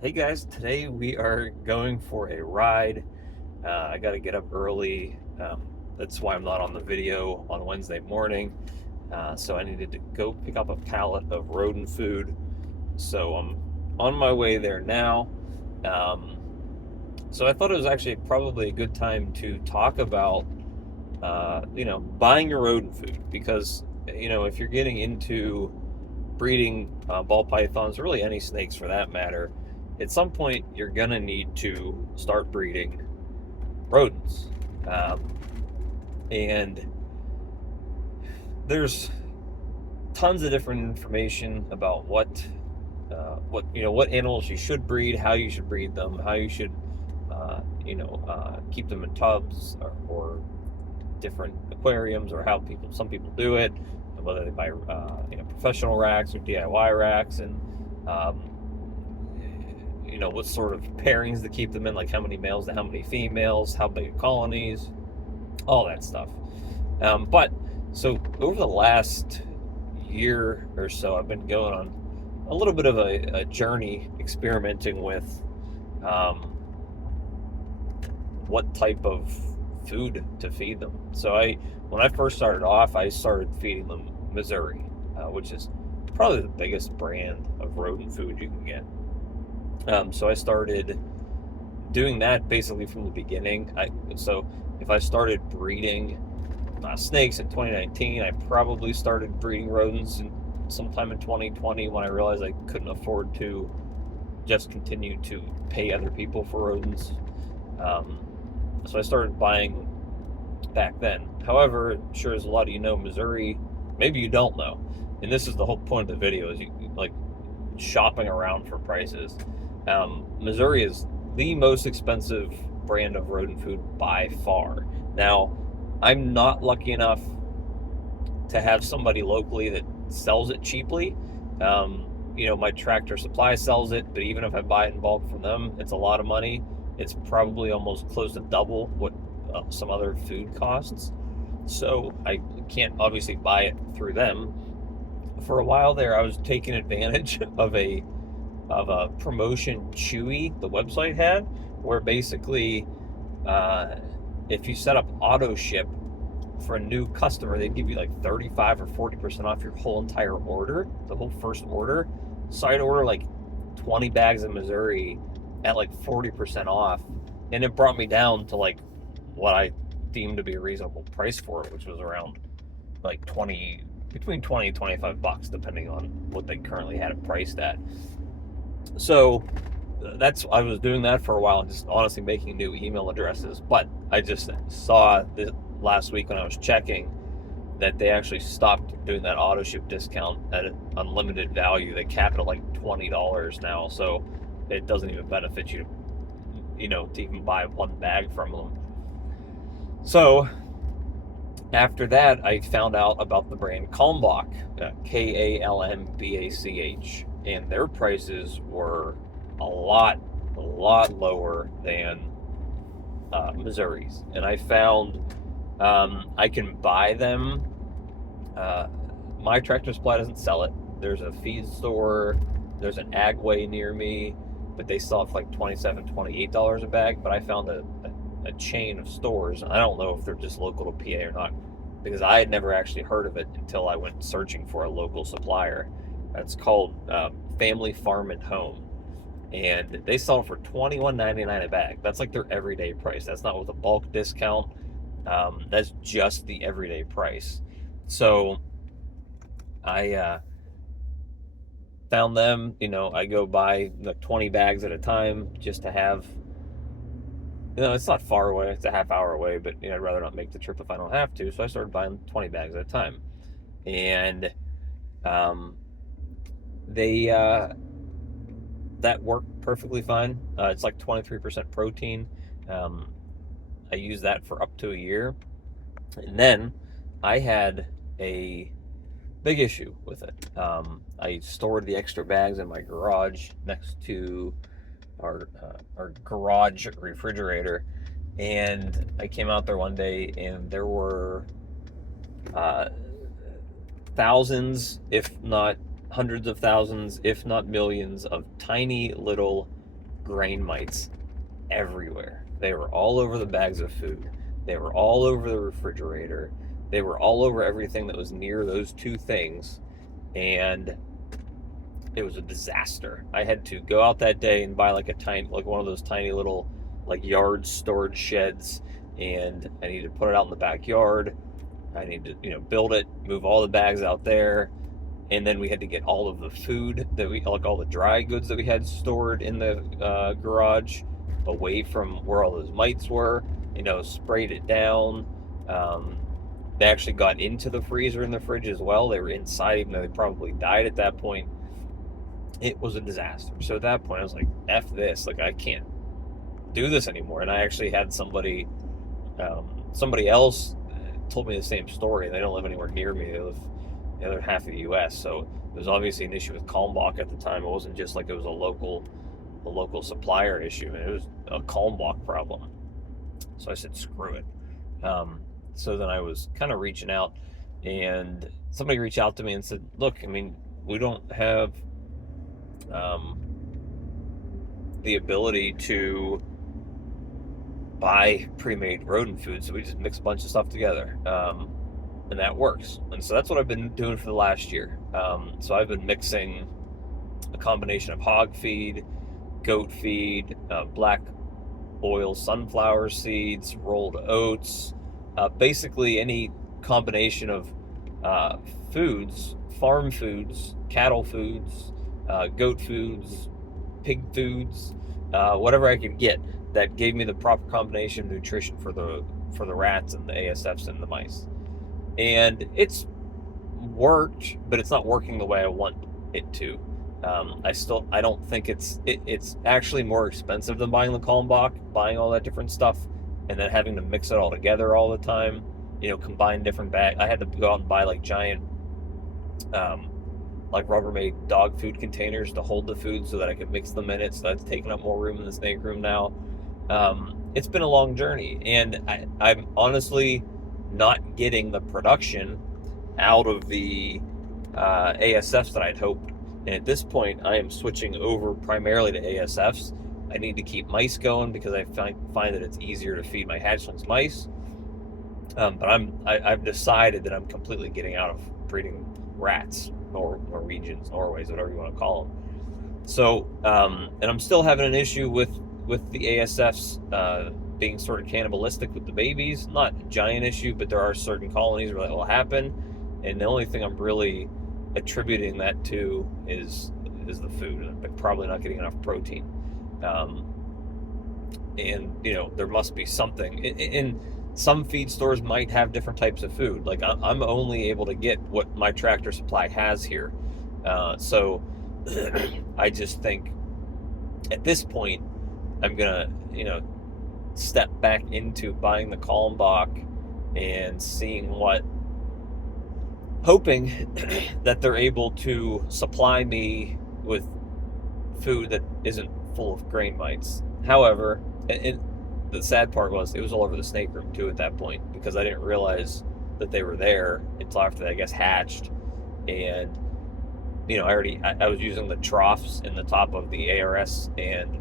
Hey guys, today we are going for a ride. I got to get up early. That's why I'm not on the video on Wednesday morning. So I needed to go pick up a pallet of rodent food. So I'm on my way there now. Um, so I thought it was actually probably a good time to talk about, buying your rodent food because, if you're getting into breeding ball pythons, or really any snakes for that matter, at some point you're gonna need to start breeding rodents. Um, and there's tons of different information about what animals you should breed, how you should breed them, how you should keep them in tubs or different aquariums, or how some people do it, whether they buy professional racks or DIY racks, and um, what sort of pairings to keep them in, like how many males to how many females, how big colonies, all that stuff. But so over the last year or so, I've been going on a little bit of a journey experimenting with um, what type of food to feed them. When I first started off, I started feeding them Missouri, which is probably the biggest brand of rodent food you can get. So I started doing that basically from the beginning. So if I started breeding snakes in 2019, I probably started breeding rodents sometime in 2020 when I realized I couldn't afford to just continue to pay other people for rodents. Um, so I started buying back then. However, sure as a lot of you know, Missouri, maybe you don't know, and this is the whole point of the video, is you like shopping around for prices. Missouri is the most expensive brand of rodent food by far. Now, I'm not lucky enough to have somebody locally that sells it cheaply. My Tractor Supply sells it, but even if I buy it in bulk from them, it's a lot of money. It's probably almost close to double what some other food costs. So I can't obviously buy it through them. For a while there, I was taking advantage of a promotion Chewy, the website had, where basically, uh, if you set up auto ship for a new customer, they'd give you like 35 or 40% off your whole entire order, the whole first order. So I'd order like 20 bags of Missouri at like 40% off, and it brought me down to like what I deemed to be a reasonable price for it, which was around like between 20 and 25 bucks, depending on what they currently had it priced at. So I was doing that for a while and just honestly making new email addresses. But I just saw this last week when I was checking that they actually stopped doing that auto ship discount at an unlimited value. They cap it at like $20 now, so it doesn't even benefit you, to even buy one bag from them. So after that, I found out about the brand Kalmbach, Kalmbach, and their prices were a lot lower than Missouri's. And I found I can buy them. My Tractor Supply doesn't sell it. There's a feed store, there's an Agway near me, but they sell it for like $27, $28 a bag. But I found a chain of stores. I don't know if they're just local to PA or not, because I had never actually heard of it until I went searching for a local supplier. It's called Family Farm and Home, and they sell it for $21.99 a bag. That's like their everyday price. That's not with a bulk discount. That's just the everyday price. So I found them. I go buy like 20 bags at a time just to have. It's not far away. It's a half hour away, but I'd rather not make the trip if I don't have to. So I started buying 20 bags at a time, and um, they that worked perfectly fine. It's like 23% protein. Um, I used that for up to a year, and then I had a big issue with it. I stored the extra bags in my garage next to our garage refrigerator, and I came out there one day and there were uh, thousands, if not hundreds of thousands, if not millions, of tiny little grain mites everywhere. They were all over the bags of food. They were all over the refrigerator. They were all over everything that was near those two things. And it was a disaster. I had to go out that day and buy like one of those tiny little like yard storage sheds, and I needed to put it out in the backyard. I needed to, build it, move all the bags out there, and then we had to get all of the food like all the dry goods that we had stored in the garage away from where all those mites were. Sprayed it down. They actually got into the freezer and the fridge as well. They were inside, even though they probably died at that point. It was a disaster. So at that point, I was like, F this. Like, I can't do this anymore. And I actually had somebody else told me the same story. They don't live anywhere near me. They live the other half of the U.S. So there's obviously an issue with Kalmbach at the time. It wasn't just like it was a local supplier issue. It was a Kalmbach problem. So I said, screw it. So then I was kind of reaching out, and somebody reached out to me and said, look, we don't have the ability to buy pre-made rodent food, so we just mix a bunch of stuff together, and that works. And so that's what I've been doing for the last year. So I've been mixing a combination of hog feed, goat feed, black oil sunflower seeds, rolled oats, basically any combination of foods, farm foods, cattle foods, goat foods, pig foods, whatever I could get that gave me the proper combination of nutrition for the rats and the ASFs and the mice. And it's worked, but it's not working the way I want it to. I don't think it's actually more expensive than buying the Kalmbach, buying all that different stuff, and then having to mix it all together all the time. Combine different bags. I had to go out and buy like giant, like Rubbermaid dog food containers to hold the food so that I could mix them in it. So that's taking up more room in the snake room now. It's been a long journey, and I'm honestly not getting the production out of the ASFs that I'd hoped. And at this point, I am switching over primarily to ASFs. I need to keep mice going because I find that it's easier to feed my hatchlings mice. But I've decided that I'm completely getting out of breeding rats, or Norwegians, Norways, whatever you want to call them. So, and I'm still having an issue with the ASFs being sort of cannibalistic with the babies. Not a giant issue, but there are certain colonies where that will happen. And the only thing I'm really attributing that to is the food. I'm probably not getting enough protein. And there must be something. In some feed stores might have different types of food. Like I'm only able to get what my Tractor Supply has here. So I just think at this point I'm gonna step back into buying the Kalmbach and hoping that they're able to supply me with food that isn't full of grain mites. However, and the sad part was it was all over the snake room too at that point, because I didn't realize that they were there until after they, I guess, hatched. And I was using the troughs in the top of the ARS and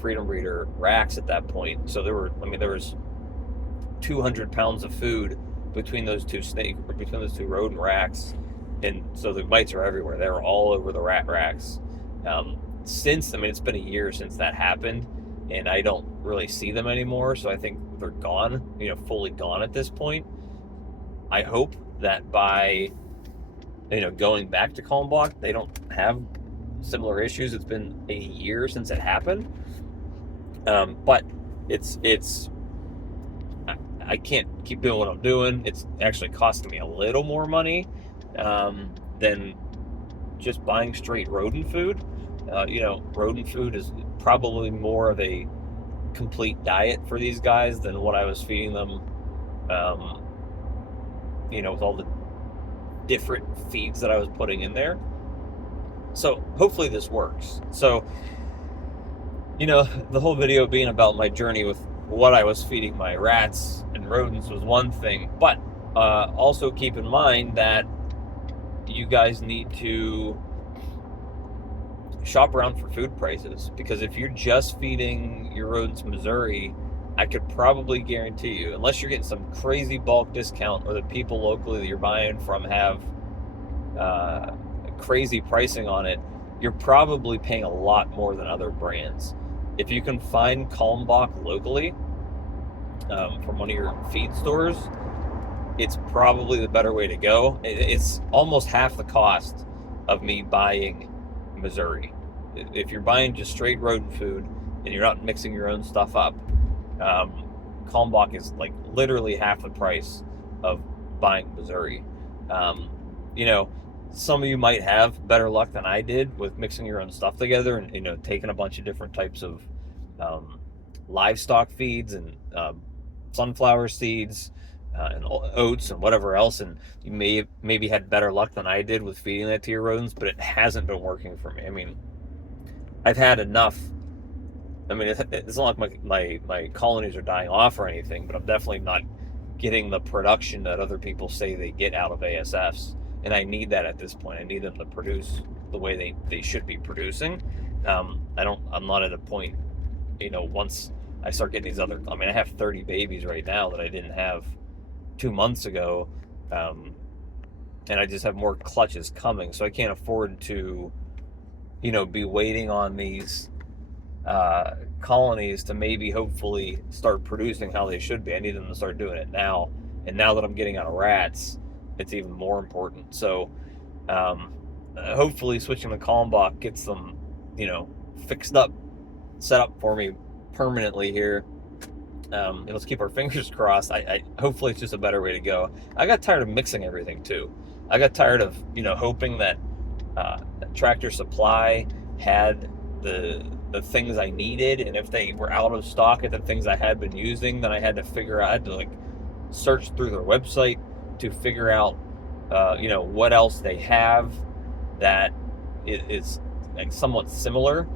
Freedom Breeder racks at that point. So there was 200 pounds of food between those two rodent racks, and so the mites are everywhere. They were all over the rat racks. It's been a year since that happened, and I don't really see them anymore. So I think they're gone, fully gone at this point. I hope that by going back to Kalmbach, they don't have similar issues. It's been a year since it happened, but I can't keep doing what I'm doing. It's actually costing me a little more money than just buying straight rodent food. Rodent food is probably more of a complete diet for these guys than what I was feeding them, with all the different feeds that I was putting in there. So hopefully this works. So, the whole video being about my journey with what I was feeding my rats and rodents was one thing, but also keep in mind that you guys need to shop around for food prices, because if you're just feeding your rodents Missouri, I could probably guarantee you, unless you're getting some crazy bulk discount or the people locally that you're buying from have crazy pricing on it, you're probably paying a lot more than other brands. If you can find Kalmbach locally from one of your feed stores, it's probably the better way to go. It's almost half the cost of me buying Missouri. If you're buying just straight rodent food and you're not mixing your own stuff up, Kalmbach is like literally half the price of buying Missouri. You know, some of you might have better luck than I did with mixing your own stuff together and, you know, taking a bunch of different types of livestock feeds and sunflower seeds and oats and whatever else, and you maybe had better luck than I did with feeding that to your rodents, but it hasn't been working for me. I mean, I've had enough. I mean, it's not like my colonies are dying off or anything, but I'm definitely not getting the production that other people say they get out of ASFs, and I need that at this point. I need them to produce the way they should be producing. I'm not at a point, you know, once I start getting these other, I mean, I have 30 babies right now that I didn't have 2 months ago, and I just have more clutches coming, so I can't afford to, you know, be waiting on these colonies to maybe hopefully start producing how they should be. I need them to start doing it now, and now that I'm getting out of rats, it's even more important. So hopefully switching to Kalmbach gets them, you know, fixed up, set up for me permanently here. And let's keep our fingers crossed. I hopefully it's just a better way to go. I got tired of mixing everything too. I got tired of, you know, hoping that Tractor Supply had the things I needed, and if they were out of stock at the things I had been using, then I had to like search through their website to figure out you know, what else they have that is like somewhat similar,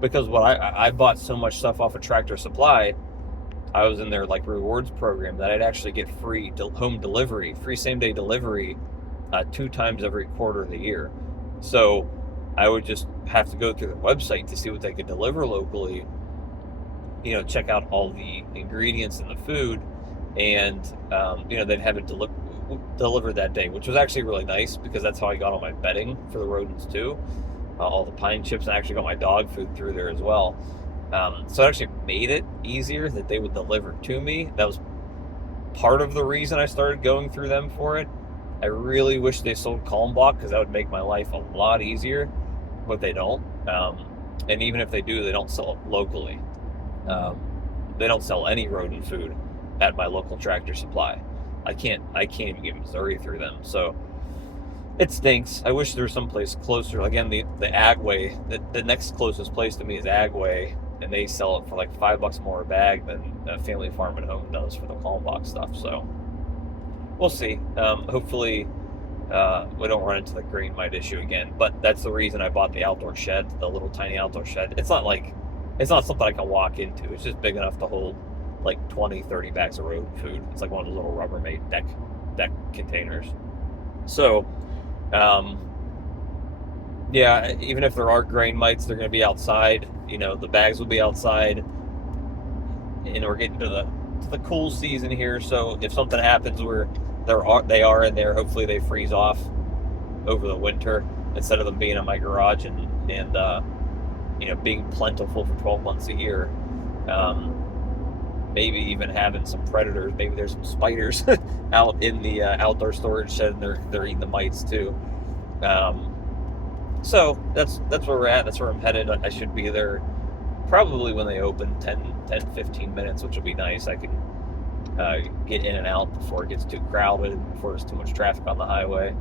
because what I bought so much stuff off of Tractor Supply, I was in their like rewards program that I'd actually get free home delivery, free same day delivery 2 times every quarter of the year. So I would just have to go through the website to see what they could deliver locally, you know, check out all the ingredients in the food, and you know, they'd have it delivered that day, which was actually really nice, because that's how I got all my bedding for the rodents too, all the pine chips, and I actually got my dog food through there as well. So it actually made it easier that they would deliver to me. That was part of the reason I started going through them for it. I really wish they sold Kalmbach, because that would make my life a lot easier, but they don't. And even if they do, they don't sell it locally. They don't sell any rodent food at my local Tractor Supply. I can't even get Missouri through them, so it stinks. I wish there was someplace closer. Again, the Agway, the next closest place to me is Agway, and they sell it for like $5 more a bag than Family Farm and Home does for the Kalmbach stuff. So we'll see. Hopefully we don't run into the grain mite issue again. But that's the reason I bought the outdoor shed, the little tiny outdoor shed. It's not something I can walk into. It's just big enough to hold like 20-30 bags of rodent food. It's like one of those little Rubbermaid deck containers. So yeah, even if there are grain mites, they're going to be outside. You know, the bags will be outside, and we're getting to the cool season here. So if something happens where they are in there, hopefully they freeze off over the winter instead of them being in my garage and you know, being plentiful for 12 months a year. Maybe even having some predators. Maybe there's some spiders out in the outdoor storage shed, and they're eating the mites too. So that's where we're at. That's where I'm headed. I should be there probably when they open, 10-15 minutes, which will be nice. I can get in and out before it gets too crowded, before there's too much traffic on the highway.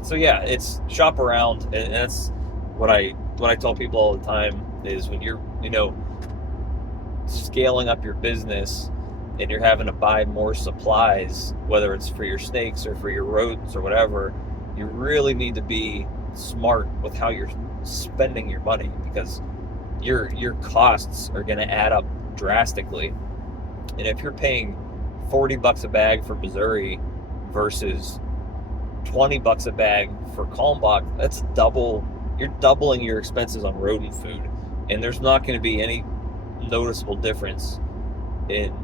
So yeah, it's shop around, and that's what I tell people all the time is when you're, you know, scaling up your business and you're having to buy more supplies, whether it's for your snakes or for your rodents or whatever, you really need to be smart with how you're spending your money, because your costs are going to add up drastically. And if you're paying $40 a bag for Missouri versus $20 a bag for Kalmbach, that's double you're doubling your expenses on rodent food, and there's not going to be any noticeable difference in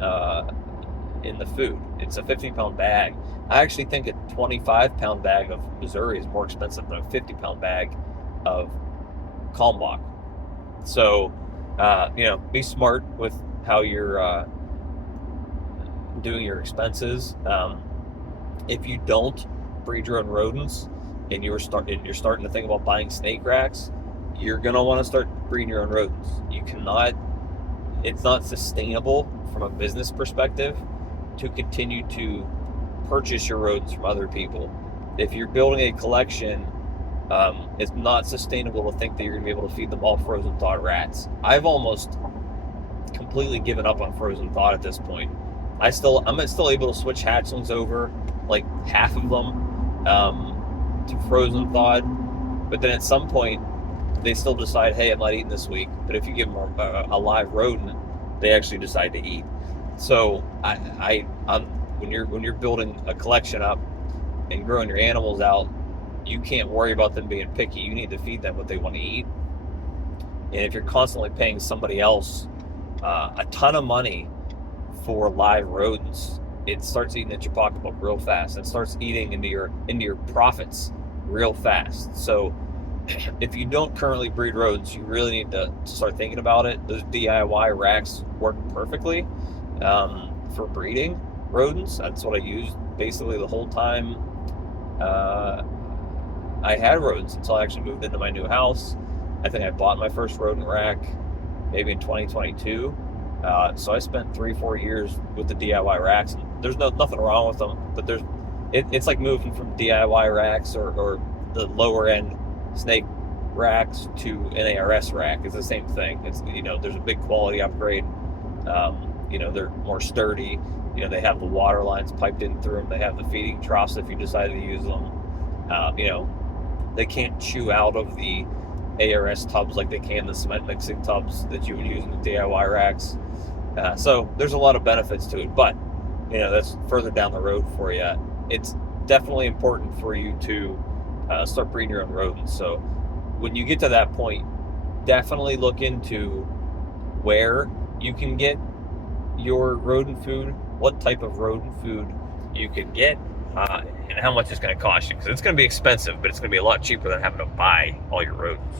the food. It's a 15-pound bag. I actually think a 25-pound bag of Missouri is more expensive than a 50-pound bag of Kalmbach. So, be smart with how you're doing your expenses. If you don't breed your own rodents and you're starting to think about buying snake racks, you're gonna want to start breeding your own rodents. You cannot. It's not sustainable from a business perspective to continue to purchase your rodents from other people. If you're building a collection, it's not sustainable to think that you're going to be able to feed them all frozen thawed rats. I've almost completely given up on frozen thawed at this point. I'm still able to switch hatchlings over, like half of them, to frozen thawed. But then at some point, they still decide, hey, I'm not eating this week. But if you give them a live rodent, they actually decide to eat. So when you're building a collection up and growing your animals out, you can't worry about them being picky. You need to feed them what they want to eat. And if you're constantly paying somebody else a ton of money for live rodents, it starts eating at your pocketbook real fast. It starts eating into your profits real fast. So if you don't currently breed rodents, you really need to start thinking about it. Those DIY racks work perfectly for breeding rodents. That's what I used basically the whole time I had rodents until I actually moved into my new house. I think I bought my first rodent rack maybe in 2022. So I spent 3-4 years with the DIY racks. And there's nothing wrong with them, but it's like moving from DIY racks or the lower end snake racks to an ARS rack. It's the same thing. It's there's a big quality upgrade. They're more sturdy. They have the water lines piped in through them. They have the feeding troughs if you decide to use them. They can't chew out of the ARS tubs like they can the cement mixing tubs that you would use in the DIY racks. So there's a lot of benefits to it, but that's further down the road for you. It's definitely important for you to start breeding your own rodents. So when you get to that point, definitely look into where you can get your rodent food, what type of rodent food you can get, and how much it's going to cost you. Because it's going to be expensive, but it's going to be a lot cheaper than having to buy all your rodents.